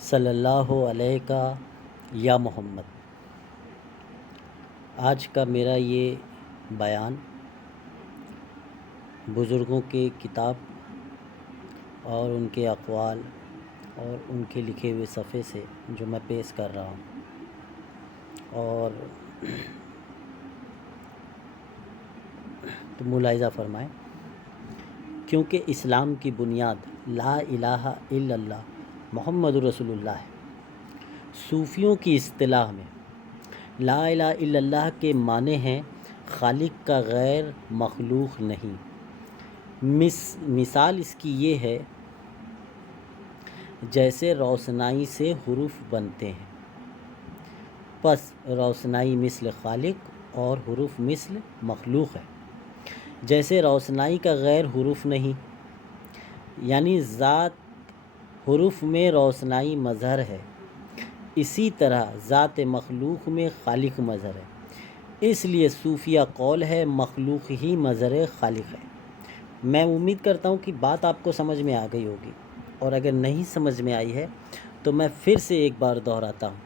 صلی اللہ علیہ یا محمد۔ آج کا میرا یہ بیان بزرگوں کی کتاب اور ان کے اقوال اور ان کے لکھے ہوئے صفحے سے جو میں پیش کر رہا ہوں، اور تو ملاحظہ فرمائیں، کیونکہ اسلام کی بنیاد لا الہ الا اللہ محمد رسول اللہ ہے۔ صوفیوں کی اصطلاح میں لا الہ الا اللہ کے معنی ہیں خالق کا غیر مخلوق نہیں۔ مثال اس کی یہ ہے جیسے روشنائی سے حروف بنتے ہیں، پس روشنائی مثل خالق اور حروف مثل مخلوق ہے۔ جیسے روشنائی کا غیر حروف نہیں، یعنی ذات حروف میں روشنائی مظہر ہے، اسی طرح ذات مخلوق میں خالق مظہر ہے۔ اس لیے صوفیہ قول ہے مخلوق ہی مظہر خالق ہے۔ میں امید کرتا ہوں کہ بات آپ کو سمجھ میں آ گئی ہوگی، اور اگر نہیں سمجھ میں آئی ہے تو میں پھر سے ایک بار دہراتا ہوں،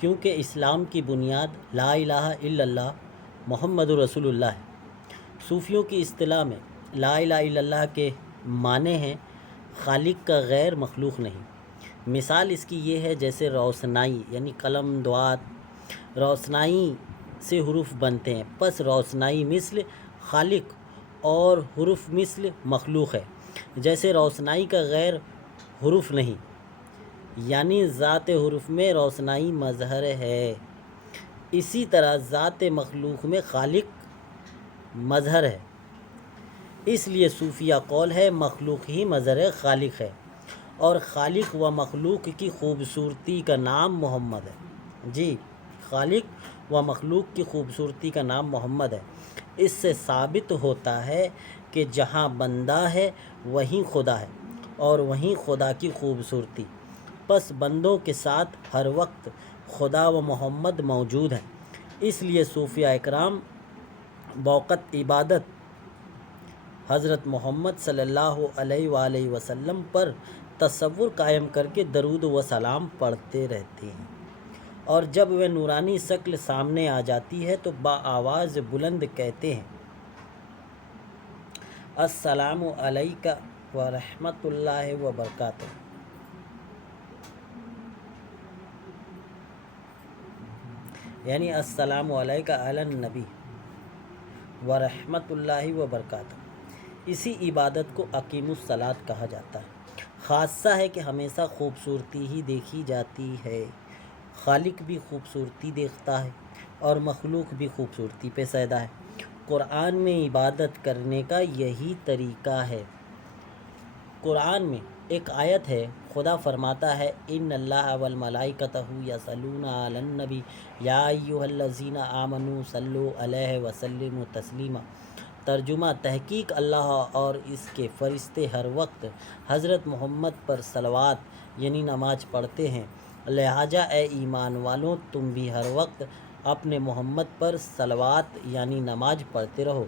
کیونکہ اسلام کی بنیاد لا الہ الا اللہ محمد رسول اللہ ہے۔ صوفیوں کی اصطلاح میں لا الہ الا اللہ کے معنی ہیں خالق کا غیر مخلوق نہیں۔ مثال اس کی یہ ہے جیسے روشنائی، یعنی قلم دعات روشنائی سے حروف بنتے ہیں، پس روشنائی مثل خالق اور حروف مثل مخلوق ہے۔ جیسے روشنائی کا غیر حروف نہیں، یعنی ذات حروف میں روشنائی مظہر ہے، اسی طرح ذات مخلوق میں خالق مظہر ہے۔ اس لیے صوفیہ قول ہے مخلوق ہی مظہر خالق ہے، اور خالق و مخلوق کی خوبصورتی کا نام محمد ہے۔ جی، خالق و مخلوق کی خوبصورتی کا نام محمد ہے۔ اس سے ثابت ہوتا ہے کہ جہاں بندہ ہے وہیں خدا ہے، اور وہیں خدا کی خوبصورتی۔ پس بندوں کے ساتھ ہر وقت خدا و محمد موجود ہیں۔ اس لیے صوفیہ اکرام بوقت عبادت حضرت محمد صلی اللہ علیہ وآلہ وسلم پر تصور قائم کر کے درود و سلام پڑھتے رہتے ہیں، اور جب وہ نورانی شکل سامنے آ جاتی ہے تو بآواز بلند کہتے ہیں السلام علیک ورحمۃ اللہ وبرکاتہ۔ یعنی السلام علیک علی النبی ورحمۃ اللہ وبرکاتہ۔ اسی عبادت کو اقیم الصلاۃ کہا جاتا ہے۔ خاصہ ہے کہ ہمیشہ خوبصورتی ہی دیکھی جاتی ہے، خالق بھی خوبصورتی دیکھتا ہے اور مخلوق بھی خوبصورتی پہ سیدا ہے۔ قرآن میں عبادت کرنے کا یہی طریقہ ہے۔ قرآن میں ایک آیت ہے، خدا فرماتا ہے ان اللہ والملائکۃ یصلون علی النبی یا ایھا الذین آمنوا صلوا علیہ وسلموا تسلیما۔ ترجمہ: تحقیق اللہ اور اس کے فرشتے ہر وقت حضرت محمد پر صلوات یعنی نماز پڑھتے ہیں، لہٰذا اے ایمان والوں تم بھی ہر وقت اپنے محمد پر صلوات یعنی نماز پڑھتے رہو۔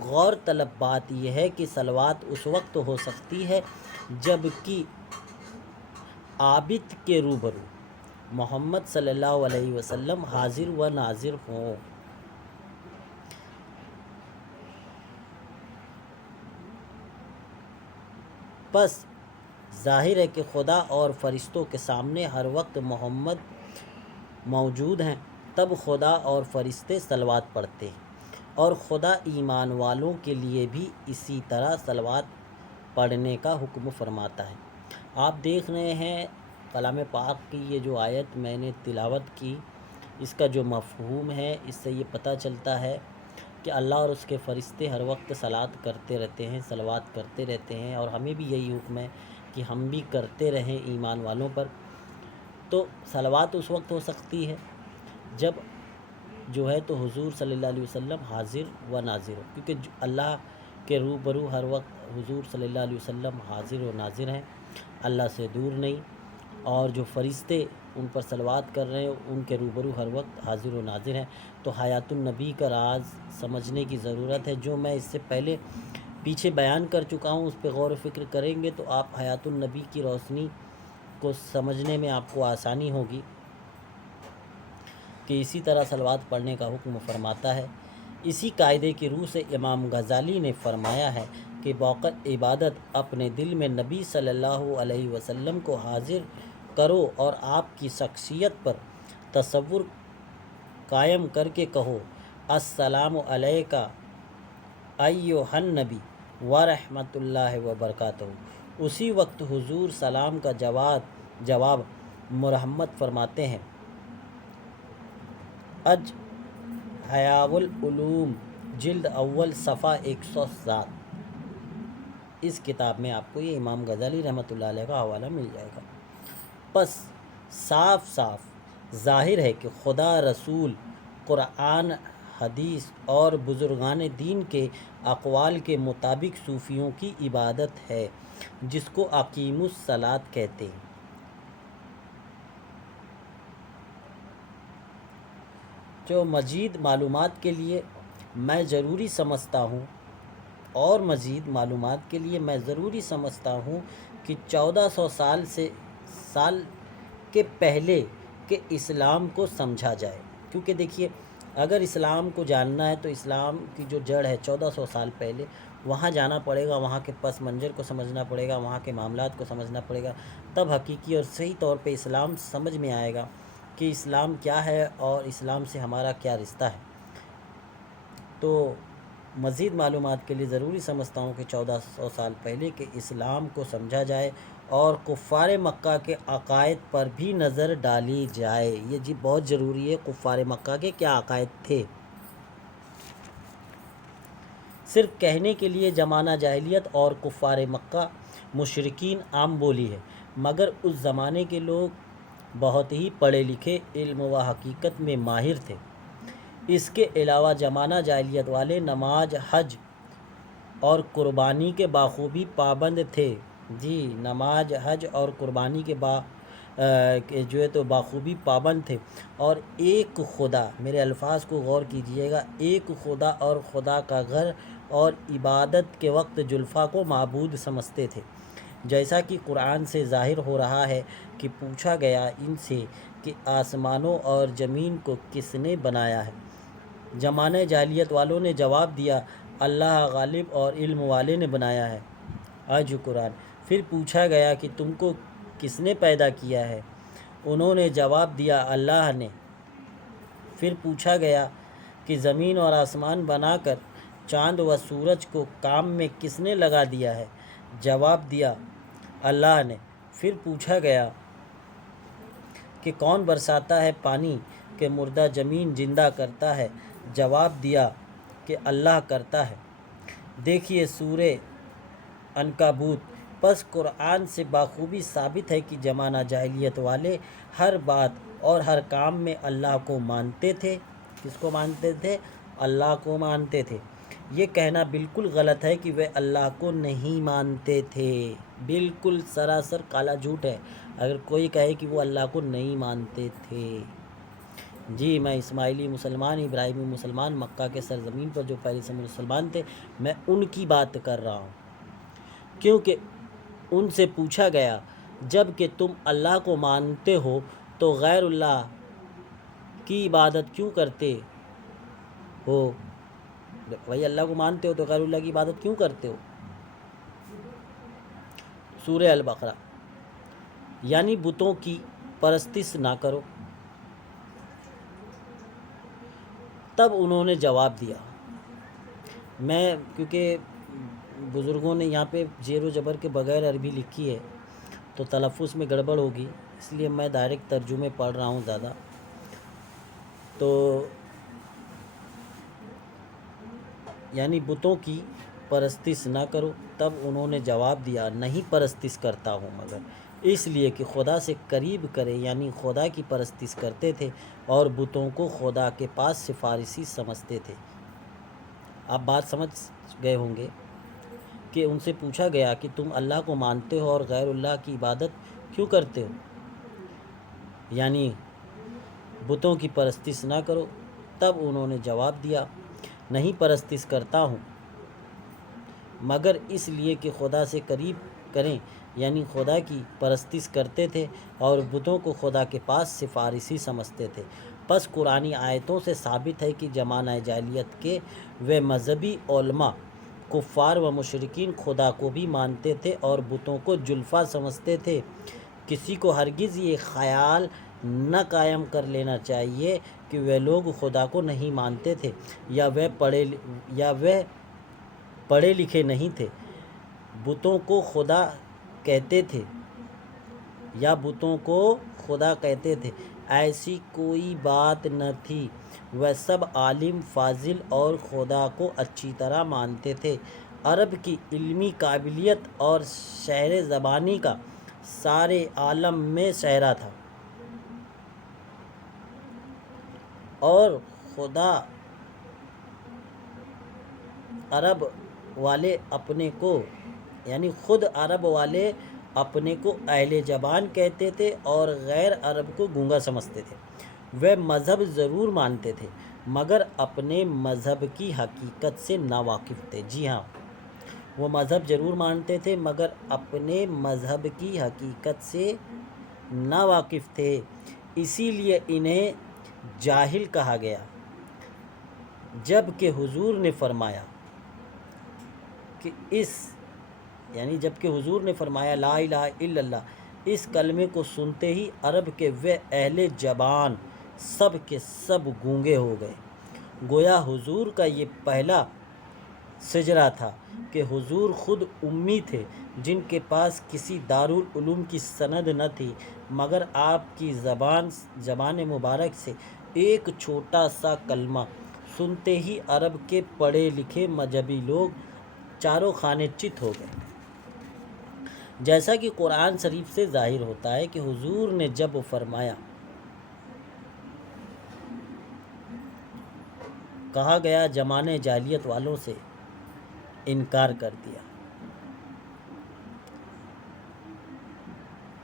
غور طلب بات یہ ہے کہ صلوات اس وقت ہو سکتی ہے جب کہ عابد کے روبرو محمد صلی اللہ علیہ وسلم حاضر و ناظر ہوں۔ پس ظاہر ہے کہ خدا اور فرشتوں کے سامنے ہر وقت محمد موجود ہیں، تب خدا اور فرشتے صلوات پڑھتے ہیں، اور خدا ایمان والوں کے لیے بھی اسی طرح صلوات پڑھنے کا حکم فرماتا ہے۔ آپ دیکھ رہے ہیں کلام پاک کی یہ جو آیت میں نے تلاوت کی، اس کا جو مفہوم ہے، اس سے یہ پتہ چلتا ہے کہ اللہ اور اس کے فرشتے ہر وقت صلوات کرتے رہتے ہیں، صلوات کرتے رہتے ہیں، اور ہمیں بھی یہی حکم ہے کہ ہم بھی کرتے رہیں ایمان والوں پر۔ تو صلوات اس وقت ہو سکتی ہے جب جو ہے تو حضور صلی اللہ علیہ وسلم حاضر و ناظر ہو، کیونکہ اللہ کے روبرو ہر وقت حضور صلی اللہ علیہ وسلم حاضر و ناظر ہیں، اللہ سے دور نہیں، اور جو فرشتے ان پر صلوات کر رہے ہیں ان کے روبرو ہر وقت حاضر و ناظر ہیں۔ تو حیات النبی کا راز سمجھنے کی ضرورت ہے، جو میں اس سے پہلے پیچھے بیان کر چکا ہوں، اس پہ غور و فکر کریں گے تو آپ حیات النبی کی روشنی کو سمجھنے میں آپ کو آسانی ہوگی کہ اسی طرح صلوات پڑھنے کا حکم فرماتا ہے۔ اسی قاعدے کی روح سے امام غزالی نے فرمایا ہے کہ بوقت عبادت اپنے دل میں نبی صلی اللہ علیہ وسلم کو حاضر کرو اور آپ کی شخصیت پر تصور قائم کر کے کہو السلام علیکہ ایھا النبی ورحمۃ اللہ وبرکاتہ۔ اسی وقت حضور سلام کا جواب مرحمت فرماتے ہیں۔ احیاء العلوم جلد اول صفحہ 107، اس کتاب میں آپ کو یہ امام غزالی رحمۃ اللہ علیہ کا حوالہ مل جائے گا۔ پس صاف ظاہر ہے کہ خدا، رسول، قرآن، حدیث اور بزرگان دین کے اقوال کے مطابق صوفیوں کی عبادت ہے، جس کو اقیم الصلاۃ کہتے ہیں۔ جو مزید معلومات کے لیے میں ضروری سمجھتا ہوں کہ 1400 سال کے پہلے کے اسلام کو سمجھا جائے، کیونکہ دیکھیے اگر اسلام کو جاننا ہے تو اسلام کی جو جڑ ہے 1400 سال پہلے، وہاں جانا پڑے گا، وہاں کے پس منظر کو سمجھنا پڑے گا، وہاں کے معاملات کو سمجھنا پڑے گا، تب حقیقی اور صحیح طور پہ اسلام سمجھ میں آئے گا کہ اسلام کیا ہے اور اسلام سے ہمارا کیا رشتہ ہے۔ تو مزید معلومات کے لیے ضروری سمجھتا ہوں کہ 1400 سال پہلے کے اسلام کو سمجھا جائے اور کفار مکہ کے عقائد پر بھی نظر ڈالی جائے۔ یہ جی بہت ضروری ہے، کفار مکہ کے کیا عقائد تھے۔ صرف کہنے کے لیے زمانہ جاہلیت اور کفار مکہ مشرکین عام بولی ہے، مگر اس زمانے کے لوگ بہت ہی پڑھے لکھے، علم و حقیقت میں ماہر تھے۔ اس کے علاوہ زمانہ جاہلیت والے نماز، حج اور قربانی کے بخوبی پابند تھے۔ جی نماز، حج اور قربانی کے بخوبی پابند تھے، اور ایک خدا، میرے الفاظ کو غور کیجئے گا، ایک خدا اور خدا کا گھر اور عبادت کے وقت جلفا کو معبود سمجھتے تھے، جیسا کہ قرآن سے ظاہر ہو رہا ہے کہ پوچھا گیا ان سے کہ آسمانوں اور زمین کو کس نے بنایا ہے۔ زمانہ جاہلیت والوں نے جواب دیا اللہ غالب اور علم والے نے بنایا ہے۔ آج قرآن۔ پھر پوچھا گیا کہ تم کو کس نے پیدا کیا ہے؟ انہوں نے جواب دیا اللہ نے۔ پھر پوچھا گیا کہ زمین اور آسمان بنا کر چاند و سورج کو کام میں کس نے لگا دیا ہے؟ جواب دیا اللہ نے۔ پھر پوچھا گیا کہ کون برساتا ہے پانی کہ مردہ زمین زندہ کرتا ہے؟ جواب دیا کہ اللہ کرتا ہے۔ دیکھیے سورہ عنکبوت۔ پس قرآن سے بخوبی ثابت ہے کہ زمانہ جاہلیت والے ہر بات اور ہر کام میں اللہ کو مانتے تھے۔ کس کو مانتے تھے؟ اللہ کو مانتے تھے۔ یہ کہنا بالکل غلط ہے کہ وہ اللہ کو نہیں مانتے تھے، بالکل سراسر کالا جھوٹ ہے اگر کوئی کہے کہ وہ اللہ کو نہیں مانتے تھے۔ جی میں اسماعیلی مسلمان، ابراہیمی مسلمان، مکہ کے سرزمین پر جو پہلے سے مسلمان تھے، میں ان کی بات کر رہا ہوں، کیونکہ ان سے پوچھا گیا جب کہ تم اللہ کو مانتے ہو تو غیر اللہ کی عبادت کیوں کرتے ہو؟ بھائی اللہ کو مانتے ہو تو غیر اللہ کی عبادت کیوں کرتے ہو؟ سورہ البقرہ۔ یعنی بتوں کی پرستش نہ کرو۔ تب انہوں نے جواب دیا، میں کیونکہ بزرگوں نے یہاں پہ زیر و زبر کے بغیر عربی لکھی ہے تو تلفظ میں گڑبڑ ہوگی، اس لیے میں ڈائریکٹ ترجمے پڑھ رہا ہوں زیادہ۔ تو یعنی بتوں کی پرستش نہ کرو۔ تب انہوں نے جواب دیا نہیں پرستش کرتا ہوں، مگر اس لیے کہ خدا سے قریب کرے، یعنی خدا کی پرستش کرتے تھے اور بتوں کو خدا کے پاس سفارشی سمجھتے تھے۔ آپ بات سمجھ گئے ہوں گے کہ ان سے پوچھا گیا کہ تم اللہ کو مانتے ہو اور غیر اللہ کی عبادت کیوں کرتے ہو؟ یعنی بتوں کی پرستش نہ کرو۔ تب انہوں نے جواب دیا نہیں پرستش کرتا ہوں، مگر اس لیے کہ خدا سے قریب کریں، یعنی خدا کی پرستش کرتے تھے اور بتوں کو خدا کے پاس سفارشی سمجھتے تھے۔ پس قرآنی آیتوں سے ثابت ہے کہ زمانہ جاہلیت کے وہ مذہبی علماء، کفار و مشرکین خدا کو بھی مانتے تھے اور بتوں کو جلفا سمجھتے تھے۔ کسی کو ہرگز یہ خیال نہ قائم کر لینا چاہیے کہ وہ لوگ خدا کو نہیں مانتے تھے یا وہ پڑھے لکھے نہیں تھے، بتوں کو خدا کہتے تھے یا بتوں کو خدا کہتے تھے، ایسی کوئی بات نہ تھی۔ وہ سب عالم، فاضل اور خدا کو اچھی طرح مانتے تھے۔ عرب کی علمی قابلیت اور شعر زبانی کا سارے عالم میں سہرا تھا، اور خود عرب والے اپنے کو اہل زبان کہتے تھے اور غیر عرب کو گونگا سمجھتے تھے۔ وہ مذہب ضرور مانتے تھے مگر اپنے مذہب کی حقیقت سے ناواقف تھے۔ جی ہاں، وہ مذہب ضرور مانتے تھے مگر اپنے مذہب کی حقیقت سے ناواقف تھے، اسی لیے انہیں جاہل کہا گیا۔ جب کہ حضور نے فرمایا لا الہ الا اللہ، اس کلمے کو سنتے ہی عرب کے وہ اہل زبان سب کے سب گونگے ہو گئے۔ گویا حضور کا یہ پہلا شجرہ تھا کہ حضور خود امی تھے جن کے پاس کسی دارالعلوم کی سند نہ تھی، مگر آپ کی زبان مبارک سے ایک چھوٹا سا کلمہ سنتے ہی عرب کے پڑھے لکھے مذہبی لوگ چاروں خانے چت ہو گئے۔ جیسا کہ قرآن شریف سے ظاہر ہوتا ہے کہ حضور نے جب فرمایا کہا گیا زمانہ جاہلیت والوں سے انکار کر دیا،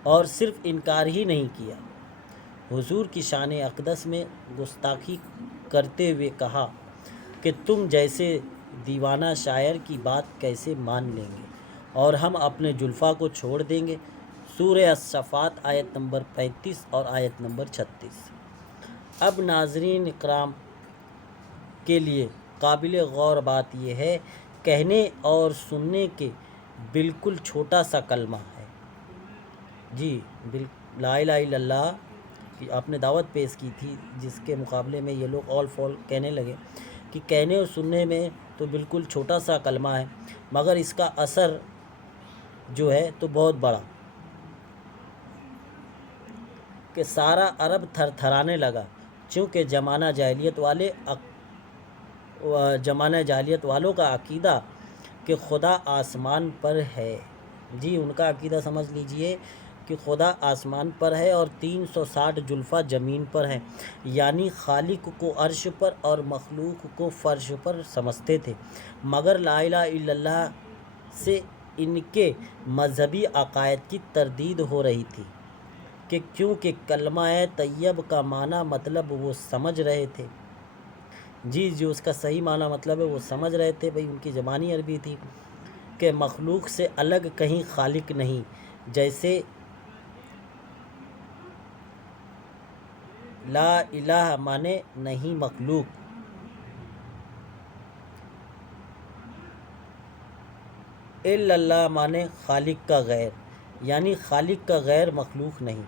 اور صرف انکار ہی نہیں کیا، حضور کی شان اقدس میں گستاخی کرتے ہوئے کہا کہ تم جیسے دیوانہ شاعر کی بات کیسے مان لیں گے اور ہم اپنے جلفا کو چھوڑ دیں گے۔ سورہ الصافات آیت نمبر 35 اور آیت نمبر 36۔ اب ناظرین اکرام کے لیے قابل غور بات یہ ہے، کہنے اور سننے کے بالکل چھوٹا سا کلمہ ہے۔ جی، لا الہ الا اللہ کی آپ نے دعوت پیش کی تھی، جس کے مقابلے میں یہ لوگ آل فال کہنے لگے کہ کہنے اور سننے میں تو بالکل چھوٹا سا کلمہ ہے مگر اس کا اثر جو ہے تو بہت بڑا، کہ سارا عرب تھر تھرانے لگا، چونکہ زمانہ جاہلیت والوں کا عقیدہ کہ خدا آسمان پر ہے۔ جی، ان کا عقیدہ سمجھ لیجئے کہ خدا آسمان پر ہے اور 360 جلفہ زمین پر ہیں، یعنی خالق کو عرش پر اور مخلوق کو فرش پر سمجھتے تھے۔ مگر لا الہ الا اللہ سے ان کے مذہبی عقائد کی تردید ہو رہی تھی، کہ کیونکہ کلمہ طیب کا معنی مطلب وہ سمجھ رہے تھے۔ جی، جو اس کا صحیح معنی مطلب ہے وہ سمجھ رہے تھے، بھئی ان کی زبانی عربی تھی، کہ مخلوق سے الگ کہیں خالق نہیں، جیسے لا الہ مانے نہیں مخلوق، الا اللہ مانے خالق کا غیر، یعنی خالق کا غیر مخلوق نہیں۔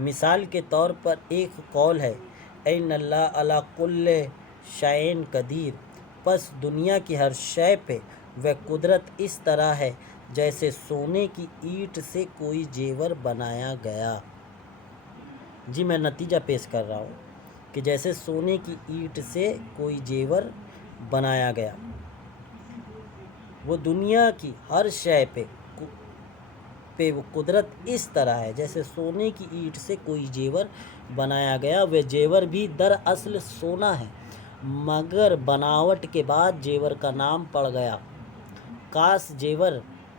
مثال کے طور پر ایک قول ہے ان اللہ علی کل شیء قدیر، پس دنیا کی ہر شے پہ وہ قدرت اس طرح ہے جیسے سونے کی اینٹ سے کوئی زیور بنایا گیا۔ جی، میں نتیجہ پیش کر رہا ہوں کہ جیسے سونے کی اینٹ سے کوئی زیور بنایا گیا، وہ دنیا کی ہر شے پہ وہ قدرت اس طرح ہے جیسے سونے کی اینٹ سے کوئی زیور بنایا گیا۔ وہ زیور بھی دراصل سونا ہے مگر بناوٹ کے بعد زیور کا نام پڑ گیا۔ کاش زیور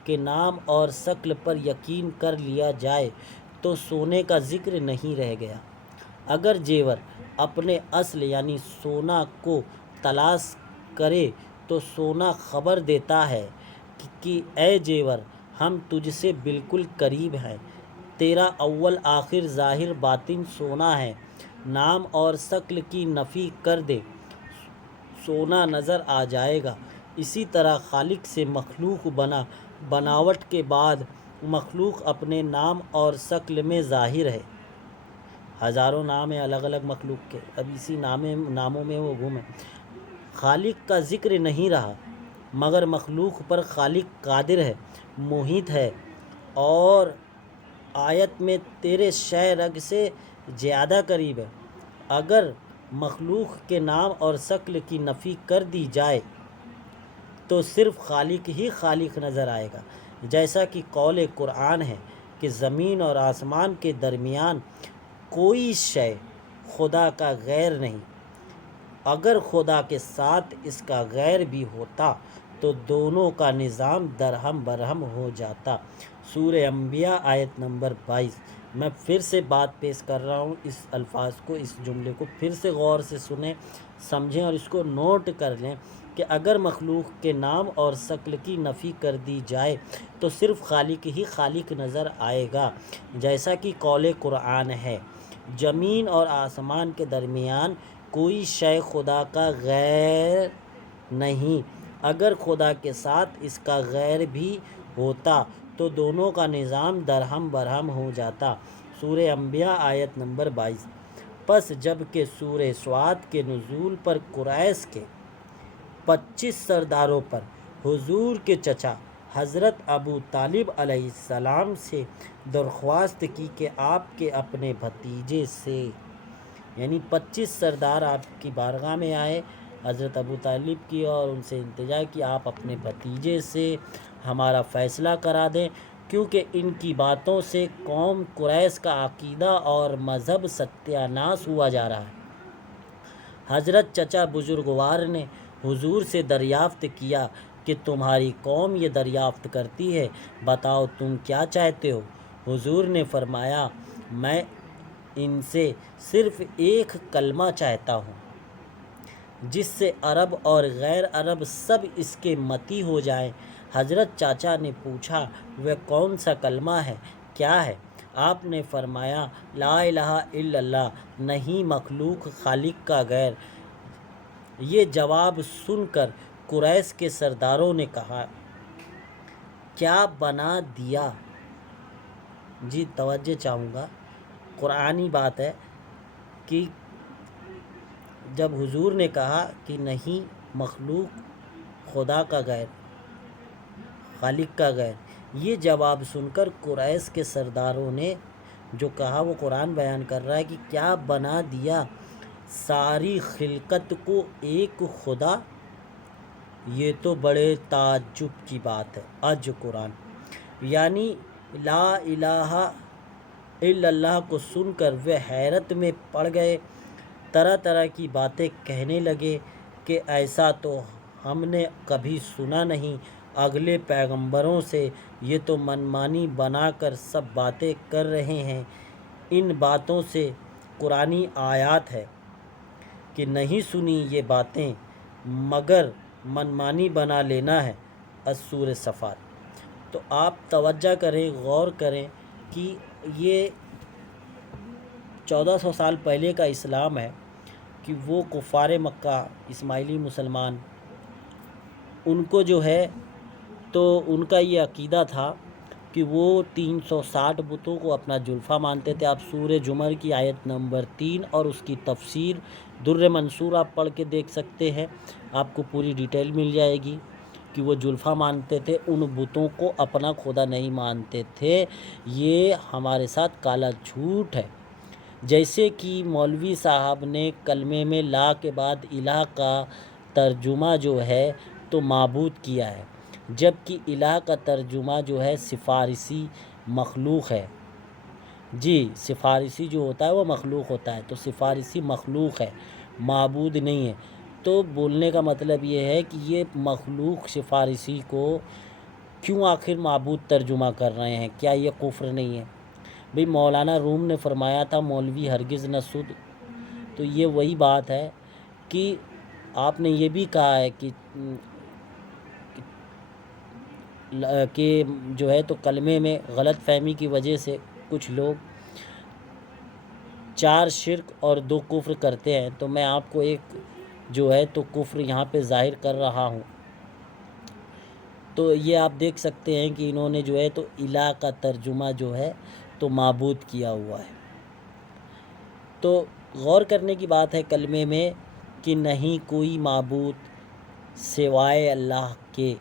کے نام اور شکل پر یقین کر لیا جائے تو سونے کا ذکر نہیں رہ گیا۔ اگر زیور اپنے اصل یعنی سونا کو تلاش کرے تو سونا خبر دیتا ہے کہ اے جیور ہم تجھ سے بالکل قریب ہیں، تیرا اول آخر ظاہر باطن سونا ہے، نام اور شکل کی نفی کر دے سونا نظر آ جائے گا۔ اسی طرح خالق سے مخلوق بناوٹ کے بعد مخلوق اپنے نام اور شکل میں ظاہر ہے۔ ہزاروں نام ہیں الگ الگ مخلوق کے، اب اسی ناموں میں وہ گم ہے۔ خالق کا ذکر نہیں رہا، مگر مخلوق پر خالق قادر ہے، محیط ہے، اور آیت میں تیرے شے رگ سے زیادہ قریب ہے۔ اگر مخلوق کے نام اور شکل کی نفی کر دی جائے تو صرف خالق ہی خالق نظر آئے گا، جیسا کہ قول قرآن ہے کہ زمین اور آسمان کے درمیان کوئی شے خدا کا غیر نہیں، اگر خدا کے ساتھ اس کا غیر بھی ہوتا تو دونوں کا نظام درہم برہم ہو جاتا۔ سورہ انبیاء آیت نمبر 22۔ میں پھر سے بات پیش کر رہا ہوں، اس الفاظ کو، اس جملے کو پھر سے غور سے سنیں، سمجھیں اور اس کو نوٹ کر لیں کہ اگر مخلوق کے نام اور شکل کی نفی کر دی جائے تو صرف خالق ہی خالق نظر آئے گا، جیسا کہ قول قرآن ہے، زمین اور آسمان کے درمیان کوئی شے خدا کا غیر نہیں، اگر خدا کے ساتھ اس کا غیر بھی ہوتا تو دونوں کا نظام درہم برہم ہو جاتا۔ سورہ انبیاء آیت نمبر 22۔ پس جب کہ سورہ سعد کے نزول پر قریش کے 25 سرداروں پر حضور کے چچا حضرت ابو طالب علیہ السلام سے درخواست کی کہ آپ کے اپنے بھتیجے سے، یعنی 25 سردار آپ کی بارگاہ میں آئے حضرت ابو طالب کی، اور ان سے التجا کی آپ اپنے بھتیجے سے ہمارا فیصلہ کرا دیں، کیونکہ ان کی باتوں سے قوم قریش کا عقیدہ اور مذہب ستیہ ناش ہوا جا رہا ہے۔ حضرت چچا بزرگوار نے حضور سے دریافت کیا کہ تمہاری قوم یہ دریافت کرتی ہے، بتاؤ تم کیا چاہتے ہو؟ حضور نے فرمایا، میں ان سے صرف ایک کلمہ چاہتا ہوں جس سے عرب اور غیر عرب سب اس کے متی ہو جائیں۔ حضرت چاچا نے پوچھا، وہ کون سا کلمہ ہے، کیا ہے؟ آپ نے فرمایا، لا الہ الا اللہ، نہیں مخلوق خالق کا غیر۔ یہ جواب سن کر قریش کے سرداروں نے کہا، کیا بنا دیا؟ جی توجہ چاہوں گا، قرآنی بات ہے کہ جب حضور نے کہا کہ نہیں مخلوق خدا کا غیر، خالق کا غیر، یہ جواب سن کر قریش کے سرداروں نے جو کہا وہ قرآن بیان کر رہا ہے کہ کیا بنا دیا ساری خلقت کو ایک خدا، یہ تو بڑے تعجب کی بات ہے۔ آج قرآن یعنی لا الہ الا اللہ کو سن کر وہ حیرت میں پڑ گئے، طرح طرح کی باتیں کہنے لگے کہ ایسا تو ہم نے کبھی سنا نہیں، اگلے پیغمبروں سے یہ تو منمانی بنا کر سب باتیں کر رہے ہیں۔ ان باتوں سے قرآنی آیات ہے کہ نہیں سنی یہ باتیں مگر منمانی بنا لینا ہے، سورہ صفات۔ تو آپ توجہ کریں، غور کریں کہ یہ 1400 سال پہلے کا اسلام ہے کہ وہ کفار مکہ اسماعیلی مسلمان، ان کو جو ہے تو ان کا یہ عقیدہ تھا کہ وہ 360 بتوں کو اپنا جلفہ مانتے تھے۔ آپ سورہ زمر کی آیت نمبر 3 اور اس کی تفسیر در منصور آپ پڑھ کے دیکھ سکتے ہیں، آپ کو پوری ڈیٹیل مل جائے گی کہ وہ جلفہ مانتے تھے، ان بتوں کو اپنا خدا نہیں مانتے تھے۔ یہ ہمارے ساتھ کالا جھوٹ ہے۔ جیسے کہ مولوی صاحب نے کلمے میں لا کے بعد الہ کا ترجمہ جو ہے تو معبود کیا ہے، جبکہ الہ کا ترجمہ جو ہے سفارشی مخلوق ہے۔ جی سفارشی جو ہوتا ہے وہ مخلوق ہوتا ہے، تو سفارشی مخلوق ہے، معبود نہیں ہے۔ تو بولنے کا مطلب یہ ہے کہ یہ مخلوق سفارشی کو کیوں آخر معبود ترجمہ کر رہے ہیں؟ کیا یہ کفر نہیں ہے؟ بھئی مولانا روم نے فرمایا تھا مولوی ہرگز نہ سود، تو یہ وہی بات ہے کہ آپ نے یہ بھی کہا ہے کہ کہ جو ہے تو کلمے میں غلط فہمی کی وجہ سے کچھ لوگ 4 شرک اور 2 کفر کرتے ہیں، تو میں آپ کو ایک جو ہے تو کفر یہاں پہ ظاہر کر رہا ہوں۔ تو یہ آپ دیکھ سکتے ہیں کہ انہوں نے جو ہے تو الہ کا ترجمہ جو ہے تو معبود کیا ہوا ہے۔ تو غور کرنے کی بات ہے کلمے میں کہ نہیں کوئی معبود سوائے اللہ کے۔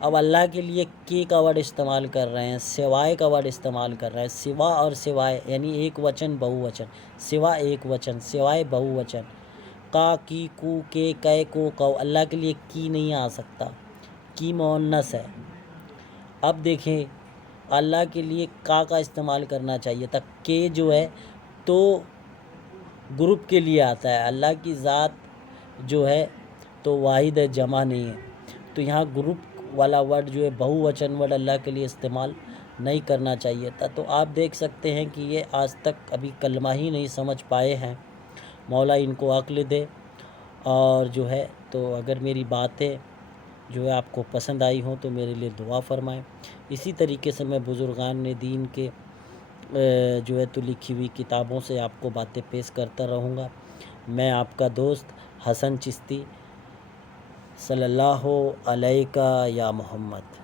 اب اللہ کے لیے کے کا ورڈ استعمال کر رہے ہیں، سوائے کا ورڈ استعمال کر رہے ہیں۔ سوا اور سوائے یعنی ایک وچن بہو وچن، سوا ایک وچن، سوائے بہو وچن، کا کی کو کے کئے کو کو۔ اللہ کے لیے کی نہیں آ سکتا، کی مؤنث ہے۔ اب دیکھیں اللہ کے لیے کا استعمال کرنا چاہیے تھا، کہ جو ہے تو گروپ کے لیے آتا ہے۔ اللہ کی ذات جو ہے تو واحد ہے، جمع نہیں ہے، تو یہاں گروپ والا ورڈ جو ہے بہو وچن ورڈ اللہ کے لیے استعمال نہیں کرنا چاہیے تھا۔ تو آپ دیکھ سکتے ہیں کہ یہ آج تک ابھی کلمہ ہی نہیں سمجھ پائے ہیں۔ مولا ان کو عقل دے، اور جو ہے تو اگر میری باتیں جو ہے آپ کو پسند آئی ہوں تو میرے لیے دعا فرمائیں۔ اسی طریقے سے میں بزرگان دین کے جو ہے تو لکھی ہوئی کتابوں سے آپ کو باتیں پیش کرتا رہوں گا۔ میں آپ کا دوست حسن چشتی، صلی اللہ علیہ یا محمد۔